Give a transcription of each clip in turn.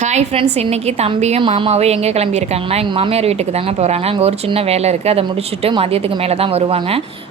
Hi friends, இன்றைக்கி தம்பியும் மாமாவும் எங்கே கிளம்பியிருக்காங்கன்னா எங்கள் மாமியார் வீட்டுக்கு தாங்க போகிறாங்க. அங்கே ஒரு சின்ன வேலை இருக்குது, அதை முடிச்சுட்டு மதியத்துக்கு மேலே தான் வருவாங்க.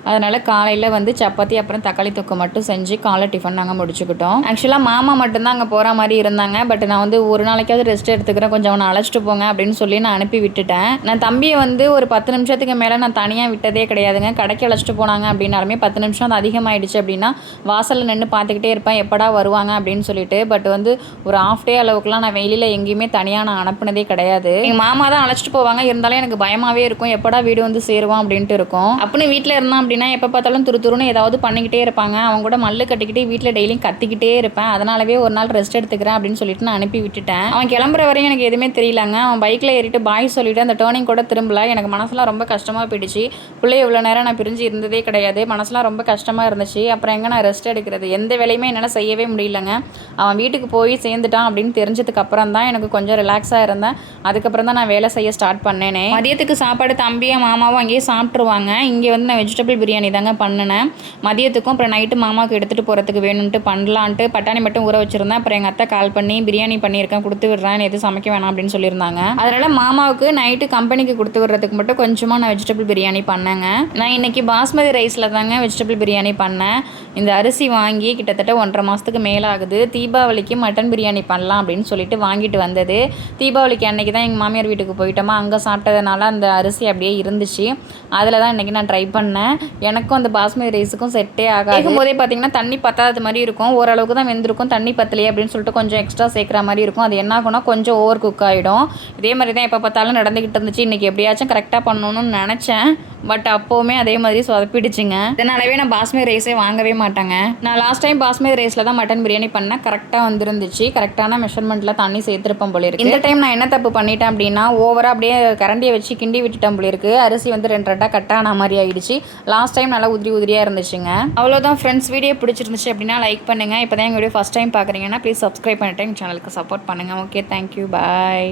அதனால் காலையில் வந்து சப்பாத்தி அப்புறம் தக்காளி தொக்கு மட்டும் செஞ்சு காலை டிஃபன் நாங்கள் முடிச்சுக்கிட்டோம். ஆக்சுவலாக மாமா மட்டும்தான் அங்கே போகிற மாதிரி இருந்தாங்க. பட் நான் வந்து ஒரு நாளைக்காவது ரெஸ்ட் எடுத்துக்கிறேன், கொஞ்சம் அவனை அழைச்சிட்டு போங்க அப்படின்னு சொல்லி நான் அனுப்பி விட்டுட்டேன். நான் தம்பியை வந்து ஒரு 10 நிமிஷத்துக்கு மேலே நான் தனியாக விட்டதே கிடையாதுங்க. கடைக்கு அழைச்சிட்டு போனாங்க அப்படின்னாலுமே 10 நிமிஷம் அது அதிகமாகிடுச்சு அப்படின்னா வாசலில் நின்று பார்த்துக்கிட்டே இருப்பேன், எப்படா வருவாங்க அப்படின்னு சொல்லிட்டு. பட் வந்து ஒரு ஆஃப் டே அளவுக்குலாம் நான் வெளியில் எங்கேயுமே தனியாக நான் அனுப்புனதே கிடையாது. எங்கள் மாமா தான் அழைச்சிட்டு போவாங்க, இருந்தாலும் எனக்கு பயமாகவே இருக்கும், எப்படா வீடு வந்து சேருவான் அப்படின்ட்டு இருக்கும். அப்படின்னு வீட்டில் இருந்தான் அப்படின்னா எப்போ பார்த்தாலும் துருன்னு ஏதாவது பண்ணிக்கிட்டே இருப்பாங்க. அவங்க கூட மல்லு கட்டிக்கிட்டே வீட்டில் டெய்லியும் கத்திக்கிட்டே இருப்பேன். அதனாலவே ஒரு நாள் ரெஸ்ட் எடுத்துக்கிறேன் அப்படின்னு சொல்லிட்டு நான் அனுப்பி விட்டுட்டேன். அவன் கிளம்புற வரையும் எனக்கு எதுவுமே தெரியலங்க. அவன் பைக்கில் ஏறிட்டு பாய் சொல்லிட்டு அந்த டேர்னிங் கூட திரும்பல. எனக்கு மனசுலாம் ரொம்ப கஷ்டமாக போயிடுச்சு. பிள்ளை இவ்வளோ நேரம் நான் பிரிஞ்சு இருந்ததே கிடையாது. மனசுலாம் ரொம்ப கஷ்டமாக இருந்துச்சு. அப்புறம் எங்கே நான் ரெஸ்ட் எடுக்கிறது, எந்த வேலையுமே என்னால் செய்யவே முடியலங்க. அவன் வீட்டுக்கு போய் சேர்ந்துட்டான் அப்படின்னு தெரிஞ்சதுக்கு அப்புறம் தான் எனக்கு கொஞ்சம் ரிலாக்ஸாக இருந்தேன். அதுக்கப்புறம் தான் நான் வேலை செய்ய ஸ்டார்ட் பண்ணேனே. மதியத்துக்கு சாப்பாடு தம்பியும் மாமாவும் அங்கேயே சாப்பிட்ருவாங்க. இங்கே வந்து நான் வெஜிடபிள் பிரியாணி தாங்க பண்ணினேன் மதியத்துக்கும். அப்புறம் நைட்டு மாமாவுக்கு எடுத்துகிட்டு போகிறதுக்கு வேணும்ட்டு பண்ணலான்ட்டு பட்டாணி மட்டும் ஊற வச்சுருந்தேன். அப்புறம் எங்கள் அத்தை கால் பண்ணி பிரியாணி பண்ணியிருக்கேன், கொடுத்து விடுறேன், எதுவும் சமைக்க வேணாம் அப்படின்னு சொல்லியிருந்தாங்க. அதனால் மாமாவுக்கு நைட்டு கம்பெனிக்கு கொடுத்து விடுறதுக்கு மட்டும் கொஞ்சமாக நான் வெஜிடபிள் பிரியாணி பண்ணேங்க. நான் இன்றைக்கி பாஸ்மதி ரைஸில் தாங்க வெஜிடபிள் பிரியாணி பண்ணேன். இந்த அரிசி வாங்கி கிட்டத்தட்ட 1.5 மாதத்துக்கு மேலே ஆகுது. தீபாவளிக்கு மட்டன் பிரியாணி பண்ணலாம் அப்படின்னு சொல்லிட்டு வாங்கிட்டு வந்தது. தீபாவளிக்கு அன்றைக்கி தான் எங்கள் மாமியார் வீட்டுக்கு போயிட்டோமா, அங்கே சாப்பிட்டதுனால அந்த அரிசி அப்படியே இருந்துச்சு. அதில் தான் இன்றைக்கி நான் ட்ரை பண்ணேன். எனக்கும் அந்த பாஸ்மதி ரைஸுக்கும் செட்டே ஆகாது. கேட்கும்போதே பார்த்திங்கன்னா தண்ணி பத்தாத மாதிரி இருக்கும், ஓரளவுக்கு தான் வெந்திருக்கும், தண்ணி பத்தலையே அப்படின்னு சொல்லிட்டு கொஞ்சம் எக்ஸ்ட்ரா சேர்க்குற மாதிரி இருக்கும். அது என்ன ஆகும்னா கொஞ்சம் ஓவர் குக் ஆகிடும். இதே மாதிரி தான் எப்போ பார்த்தாலும் நடந்துக்கிட்டு இருந்துச்சு. இன்றைக்கி எப்படியாச்சும் கரெக்டாக பண்ணணும்னு நினச்சேன். பட் அப்போவுமே அதே மாதிரி சொதப்பிடுச்சுங்க. இதனாலவே நான் பாஸ்மதி ரைஸே வாங்கவே மாட்டேங்க. நான் லாஸ்ட் டைம் பாஸ்மதி ரைஸில் தான் மட்டன் பிரியாணி பண்ணேன், கரெக்டாக வந்துருந்துச்சு. கரெக்டான மெஷர்மெண்ட்டில் தண்ணி சேர்த்துருப்போம் போல இருக்குது. இந்த டைம் நான் என்ன தப்பு பண்ணிட்டேன் அப்படின்னா ஓவராக அப்படியே கரண்டியை வச்சு கிண்டி விட்டுட்டேன் போல இருக்குது. அரிசி வந்து 2 கட் ஆன மாதிரி ஆகிடுச்சு. லாஸ்ட் டைம் நல்லா உதிரியாக இருந்துச்சுங்க. அவ்வளோதான் ஃப்ரெண்ட்ஸ், வீடியோ பிடிச்சிருந்துச்சு அப்படின்னா லைக் பண்ணுங்கள். இப்போ தான் எங்கள் வீடியோ ஃபஸ்ட் டைம் பார்க்குறீங்கன்னா ப்ளீஸ் சப்ஸ்கிரைப் பண்ணிட்டு எங்கள் சேனலுக்கு சப்போர்ட் பண்ணுங்கள். ஓகே, தேங்க்யூ, பாய்.